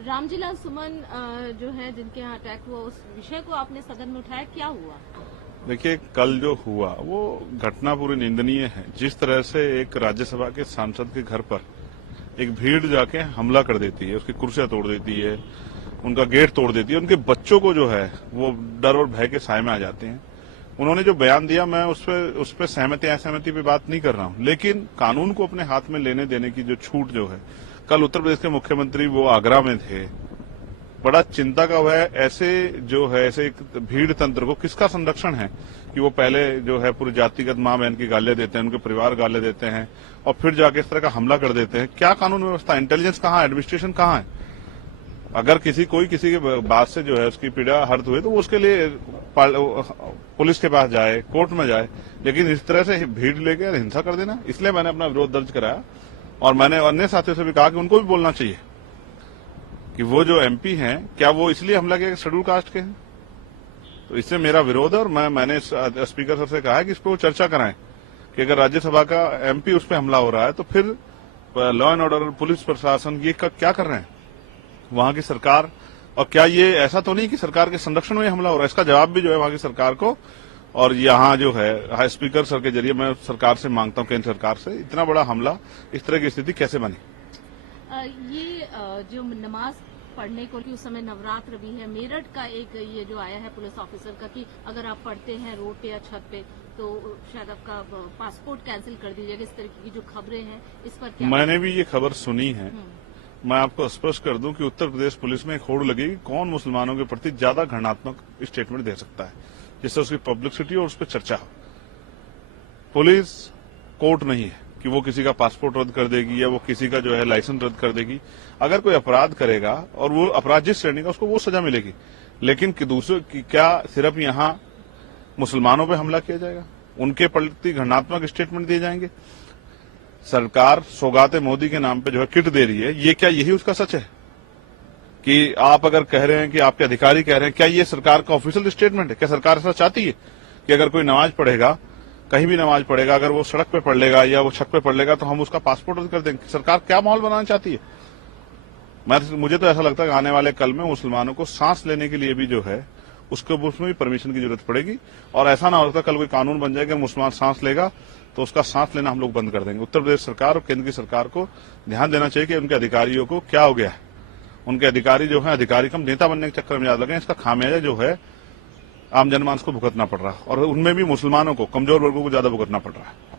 रामजीलाल सुमन जो है जिनके यहाँ अटैक हुआ, उस विषय को आपने सदन में उठाया, क्या हुआ? देखिए, कल जो हुआ वो घटना पूरी निंदनीय है। जिस तरह से एक राज्यसभा के सांसद के घर पर एक भीड़ जाके हमला कर देती है, उसकी कुर्सियां तोड़ देती है, उनका गेट तोड़ देती है, उनके बच्चों को जो है वो डर और भय के साए में आ जाते हैं। उन्होंने जो बयान दिया, मैं उस पर सहमति असहमति पे बात नहीं कर रहा हूं, लेकिन कानून को अपने हाथ में लेने देने की जो छूट जो है, कल उत्तर प्रदेश के मुख्यमंत्री वो आगरा में थे, बड़ा चिंता का वह ऐसे जो है ऐसे एक भीड़ तंत्र को किसका संरक्षण है कि वो पहले जो है पूरी जातिगत मां बहन की गालियां देते हैं, उनके परिवार गालियां देते हैं और फिर जाके इस तरह का हमला कर देते हैं। क्या कानून व्यवस्था, इंटेलिजेंस कहाँ है, एडमिनिस्ट्रेशन कहाँ है? अगर किसी के बात से जो है उसकी पीड़ा हर्ट हुए तो वो उसके लिए पुलिस के पास जाए, कोर्ट में जाए, लेकिन इस तरह से भीड़ लेकर हिंसा कर देना, इसलिए मैंने अपना विरोध दर्ज कराया। और मैंने अन्य साथियों से भी कहा कि उनको भी बोलना चाहिए कि वो जो एमपी हैं, क्या वो इसलिए हमला किया शेड्यूल कास्ट के हैं? तो इससे मेरा विरोध है और मैंने स्पीकर सर से कहा है कि इस पर वो चर्चा कराएं कि अगर राज्यसभा का एमपी उस पर हमला हो रहा है तो फिर लॉ एंड ऑर्डर, पुलिस प्रशासन ये क्या कर रहे हैं वहां की सरकार? और क्या ये ऐसा तो नहीं कि सरकार के संरक्षण में हमला हो रहा है? इसका जवाब भी जो है वहां की सरकार को, और यहाँ जो है स्पीकर सर के जरिए मैं सरकार से मांगता हूँ, केंद्र सरकार से, इतना बड़ा हमला, इस तरह की स्थिति कैसे बनी? ये जो नमाज पढ़ने को, उस समय नवरात्र भी है, मेरठ का एक ये जो आया है पुलिस ऑफिसर का कि अगर आप पढ़ते हैं रोड पे या छत पे तो शायद आपका पासपोर्ट कैंसिल कर दीजिएगा, इस तरह की जो खबरें हैं, इस पर क्या? मैंने भी ये खबर सुनी है। मैं आपको स्पष्ट कर दूं कि उत्तर प्रदेश पुलिस में एक होड़ लगेगी, कौन मुसलमानों के प्रति ज्यादा घृणात्मक स्टेटमेंट दे सकता है जिससे उसकी पब्लिसिटी और उस पर चर्चा हो। पुलिस कोर्ट नहीं है कि वो किसी का पासपोर्ट रद्द कर देगी या वो किसी का जो है लाइसेंस रद्द कर देगी। अगर कोई अपराध करेगा और वो अपराध जिस श्रेणी का, उसको वो सजा मिलेगी, लेकिन कि दूसरे की क्या सिर्फ यहाँ मुसलमानों पे हमला किया जाएगा, उनके प्रति घृणात्मक स्टेटमेंट दिए जाएंगे? सरकार सौगाते मोदी के नाम पे जो है किट दे रही है, ये क्या यही उसका सच है? कि आप अगर कह रहे हैं कि आपके अधिकारी कह रहे हैं, क्या ये सरकार का ऑफिशियल स्टेटमेंट है? क्या सरकार ऐसा चाहती है कि अगर कोई नमाज पढ़ेगा, कहीं भी नमाज पढ़ेगा, अगर वो सड़क पे पढ़ लेगा या वो छत पे पढ़ लेगा तो हम उसका पासपोर्ट रद्द कर देंगे? सरकार क्या माहौल बनाना चाहती है? मुझे तो ऐसा लगता है कि आने वाले कल में मुसलमानों को सांस लेने के लिए भी जो है उसमें भी परमिशन की जरूरत पड़ेगी, और ऐसा ना होता कल कोई कानून बन जाएगा, मुसलमान सांस लेगा तो उसका सांस लेना हम लोग बंद कर देंगे। उत्तर प्रदेश सरकार और केंद्र की सरकार को ध्यान देना चाहिए कि उनके अधिकारियों को क्या हो गया है। उनके अधिकारी जो है अधिकारी कम नेता बनने के चक्कर में याद लगे, इसका खामियाजा जो है आम जनमानस को भुगतना पड़ रहा है, और उनमें भी मुसलमानों को, कमजोर वर्गों को ज्यादा भुगतना पड़ रहा है।